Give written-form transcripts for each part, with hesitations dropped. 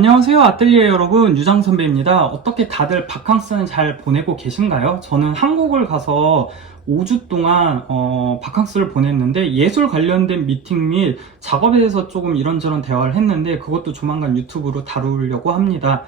안녕하세요, 아뜰리에 여러분. 유장 선배입니다. 어떻게 다들 바캉스는 잘 보내고 계신가요? 저는 한국을 가서 5주 동안 바캉스를 보냈는데, 예술 관련된 미팅 및 작업에 대해서 조금 이런저런 대화를 했는데, 그것도 조만간 유튜브로 다루려고 합니다.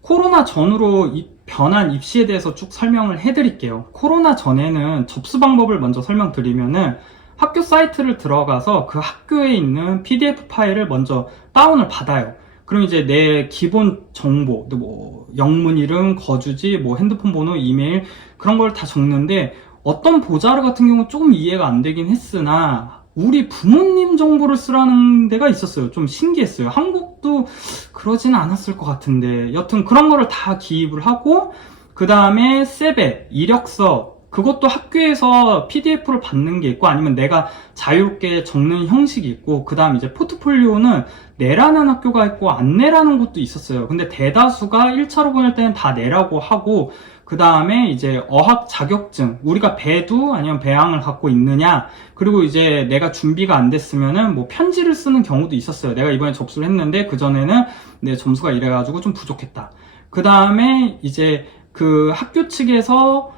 코로나 전으로 변한 입시에 대해서 쭉 설명을 해드릴게요. 코로나 전에는 접수 방법을 먼저 설명드리면은, 학교 사이트를 들어가서 그 학교에 있는 PDF 파일을 먼저 다운을 받아요. 그럼 이제 내 기본 정보, 뭐 영문 이름, 거주지, 뭐 핸드폰 번호, 이메일 그런 걸 다 적는데, 어떤 보자르 같은 경우 조금 이해가 안 되긴 했으나 우리 부모님 정보를 쓰라는 데가 있었어요. 좀 신기했어요. 한국도 그러진 않았을 것 같은데, 여튼 그런 거를 다 기입을 하고, 그 다음에 세베, 이력서, 그것도 학교에서 PDF를 받는 게 있고, 아니면 내가 자유롭게 적는 형식이 있고, 그 다음 이제 포트폴리오는 내라는 학교가 있고 안 내라는 곳도 있었어요. 근데 대다수가 1차로 보낼 때는 다 내라고 하고, 그 다음에 이제 어학 자격증, 우리가 배두 아니면 배양을 갖고 있느냐, 그리고 이제 내가 준비가 안 됐으면은 뭐 편지를 쓰는 경우도 있었어요. 내가 이번에 접수를 했는데 그전에는 내 점수가 이래가지고 좀 부족했다. 그 다음에 이제 그 학교 측에서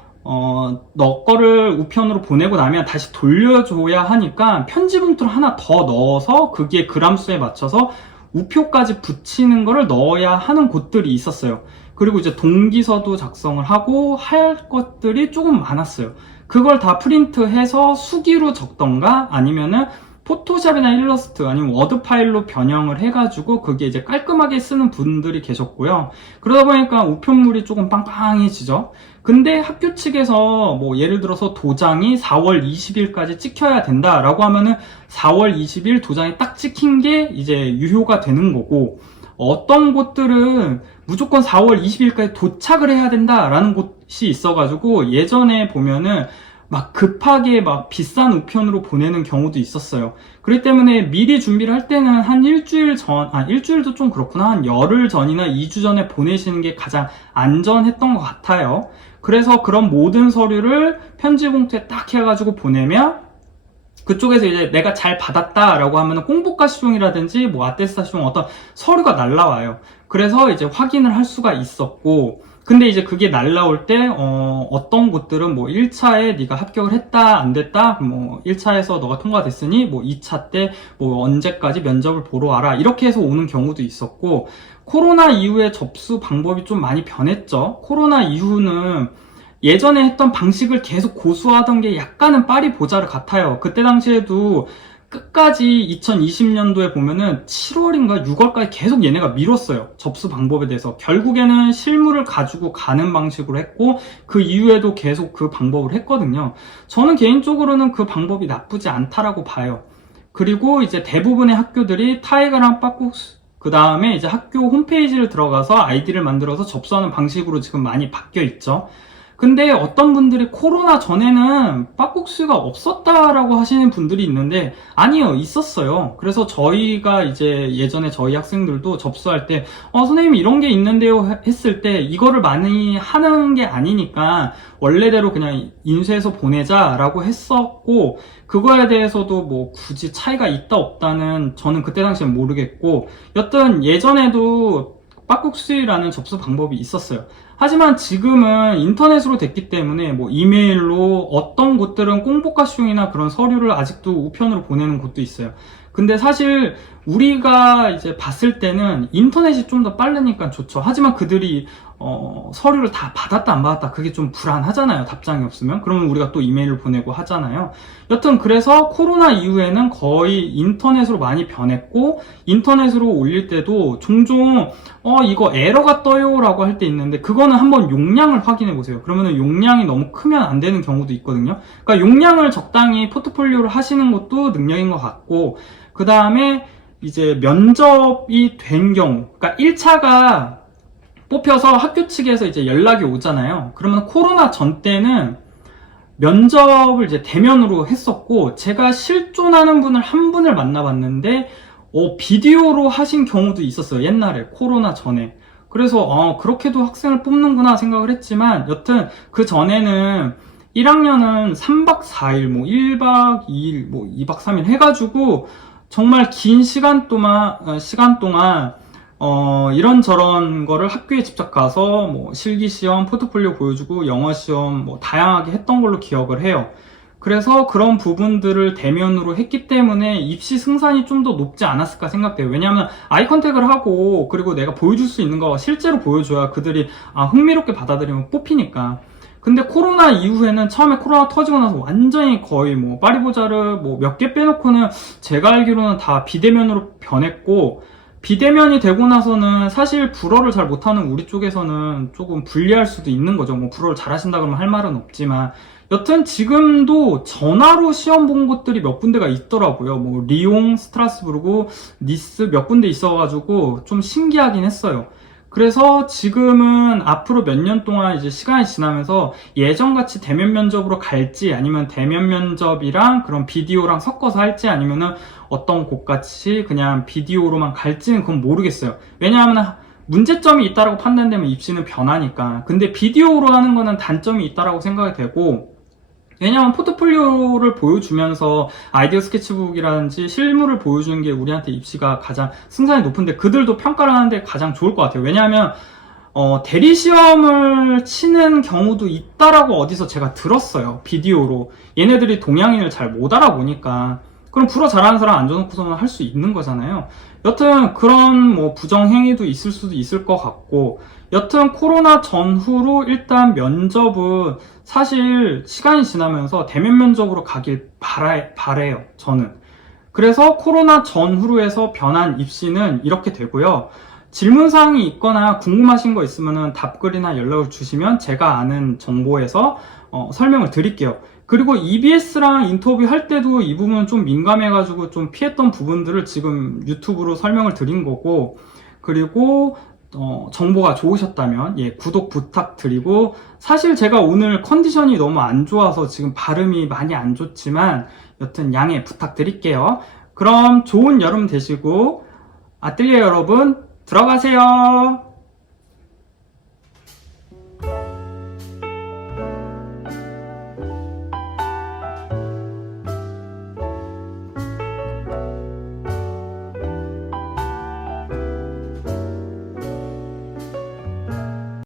너 거를 우편으로 보내고 나면 다시 돌려줘야 하니까 편지 봉투를 하나 더 넣어서 그게 그람수에 맞춰서 우표까지 붙이는 거를 넣어야 하는 곳들이 있었어요. 그리고 이제 동기서도 작성을 하고 할 것들이 조금 많았어요. 그걸 다 프린트해서 수기로 적던가 아니면은 포토샵이나 일러스트 아니면 워드 파일로 변형을 해가지고 그게 이제 깔끔하게 쓰는 분들이 계셨고요. 그러다 보니까 우편물이 조금 빵빵해지죠. 근데 학교 측에서 뭐 예를 들어서 도장이 4월 20일까지 찍혀야 된다라고 하면은 4월 20일 도장이 딱 찍힌 게 이제 유효가 되는 거고, 어떤 곳들은 무조건 4월 20일까지 도착을 해야 된다라는 곳이 있어가지고 예전에 보면은 막 급하게 막 비싼 우편으로 보내는 경우도 있었어요. 그렇기 때문에 미리 준비를 할 때는 한 일주일 전, 일주일도 좀 그렇구나. 한 열흘 전이나 2주 전에 보내시는 게 가장 안전했던 것 같아요. 그래서 그런 모든 서류를 편지 봉투에 딱 해가지고 보내면 그쪽에서 이제 내가 잘 받았다라고 하면 공복가 시종이라든지 뭐 아테스타시종 어떤 서류가 날라와요. 그래서 이제 확인을 할 수가 있었고, 근데 이제 그게 날라올 때 어떤 곳들은 뭐 1차에 네가 합격을 했다 안 됐다, 뭐 1차에서 너가 통과됐으니 뭐 2차 때 뭐 언제까지 면접을 보러 와라, 이렇게 해서 오는 경우도 있었고, 코로나 이후에 접수 방법이 좀 많이 변했죠. 코로나 이후는 예전에 했던 방식을 계속 고수하던 게 약간은 파리 보자르 같아요. 그때 당시에도 끝까지 2020년도에 보면은 7월인가 6월까지 계속 얘네가 미뤘어요. 접수 방법에 대해서. 결국에는 실물을 가지고 가는 방식으로 했고, 그 이후에도 계속 그 방법을 했거든요. 저는 개인적으로는 그 방법이 나쁘지 않다라고 봐요. 그리고 이제 대부분의 학교들이 타이거랑 빠꾸스, 그 다음에 이제 학교 홈페이지를 들어가서 아이디를 만들어서 접수하는 방식으로 지금 많이 바뀌어 있죠. 근데 어떤 분들이 코로나 전에는 빠국수가 없었다라고 하시는 분들이 있는데, 아니요, 있었어요. 그래서 저희가 이제 예전에 저희 학생들도 접수할 때 선생님 이런 게 있는데요 했을 때, 이거를 많이 하는 게 아니니까 원래대로 그냥 인쇄해서 보내자라고 했었고, 그거에 대해서도 뭐 굳이 차이가 있다 없다는 저는 그때 당시엔 모르겠고, 여튼 예전에도 빠국수라는 접수 방법이 있었어요. 하지만 지금은 인터넷으로 됐기 때문에 뭐 이메일로, 어떤 곳들은 공복가시용이나 그런 서류를 아직도 우편으로 보내는 곳도 있어요. 근데 사실 우리가 이제 봤을 때는 인터넷이 좀 더 빠르니까 좋죠. 하지만 그들이 서류를 다 받았다 안 받았다, 그게 좀 불안하잖아요. 답장이 없으면. 그러면 우리가 또 이메일을 보내고 하잖아요. 여튼 그래서 코로나 이후에는 거의 인터넷으로 많이 변했고, 인터넷으로 올릴 때도 종종 이거 에러가 떠요 라고 할 때 있는데, 그거는 한번 용량을 확인해 보세요. 그러면은 용량이 너무 크면 안 되는 경우도 있거든요. 그러니까 용량을 적당히 포트폴리오를 하시는 것도 능력인 것 같고, 그 다음에 이제 면접이 된 경우, 그러니까 1차가 뽑혀서 학교 측에서 이제 연락이 오잖아요. 그러면 코로나 전 때는 면접을 이제 대면으로 했었고, 제가 실존하는 분을 한 분을 만나봤는데 비디오로 하신 경우도 있었어요. 옛날에 코로나 전에. 그래서 그렇게도 학생을 뽑는구나 생각을 했지만, 여튼 그 전에는 1학년은 3박 4일, 뭐 1박 2일, 뭐 2박 3일 해가지고 정말 긴 시간 동안 이런저런 거를 학교에 직접 가서 뭐 실기 시험, 포트폴리오 보여주고 영어 시험 뭐 다양하게 했던 걸로 기억을 해요. 그래서 그런 부분들을 대면으로 했기 때문에 입시 승산이 좀 더 높지 않았을까 생각돼요. 왜냐하면 아이 컨택을 하고 그리고 내가 보여줄 수 있는 거 실제로 보여줘야 그들이 흥미롭게 받아들이면 뽑히니까. 근데 코로나 이후에는 처음에 코로나 터지고 나서 완전히 거의 뭐 파리보자르 뭐 몇 개 빼놓고는 제가 알기로는 다 비대면으로 변했고, 비대면이 되고 나서는 사실 불어를 잘 못하는 우리 쪽에서는 조금 불리할 수도 있는 거죠. 뭐 불어를 잘하신다 그러면 할 말은 없지만, 여튼 지금도 전화로 시험 본 곳들이 몇 군데가 있더라고요. 뭐 리옹, 스트라스부르고, 니스 몇 군데 있어가지고 좀 신기하긴 했어요. 그래서 지금은 앞으로 몇 년 동안 이제 시간이 지나면서 예전같이 대면 면접으로 갈지, 아니면 대면 면접이랑 그런 비디오랑 섞어서 할지, 아니면은 어떤 곳같이 그냥 비디오로만 갈지는 그건 모르겠어요. 왜냐하면 문제점이 있다라고 판단되면 입시는 변하니까. 근데 비디오로 하는 거는 단점이 있다라고 생각이 되고, 왜냐하면 포트폴리오를 보여주면서 아이디어 스케치북이라든지 실물을 보여주는 게 우리한테 입시가 가장 승산이 높은데, 그들도 평가를 하는데 가장 좋을 것 같아요. 왜냐하면 대리 시험을 치는 경우도 있다라고 어디서 제가 들었어요. 비디오로. 얘네들이 동양인을 잘 못 알아보니까. 그럼 불어 잘하는 사람 앉아놓고서는 할 수 있는 거잖아요. 여튼 그런 뭐 부정행위도 있을 수도 있을 것 같고, 여튼 코로나 전후로 일단 면접은 사실 시간이 지나면서 대면 면접으로 가길 바래요, 저는. 그래서 코로나 전후로 해서 변한 입시는 이렇게 되고요. 질문사항이 있거나 궁금하신 거 있으면 답글이나 연락을 주시면 제가 아는 정보에서 설명을 드릴게요. 그리고 EBS랑 인터뷰 할 때도 이 부분은 좀 민감해가지고 좀 피했던 부분들을 지금 유튜브로 설명을 드린 거고, 그리고 정보가 좋으셨다면 구독 부탁드리고, 사실 제가 오늘 컨디션이 너무 안 좋아서 지금 발음이 많이 안 좋지만 여튼 양해 부탁드릴게요. 그럼 좋은 여름 되시고 아뜰리에 여러분 들어가세요.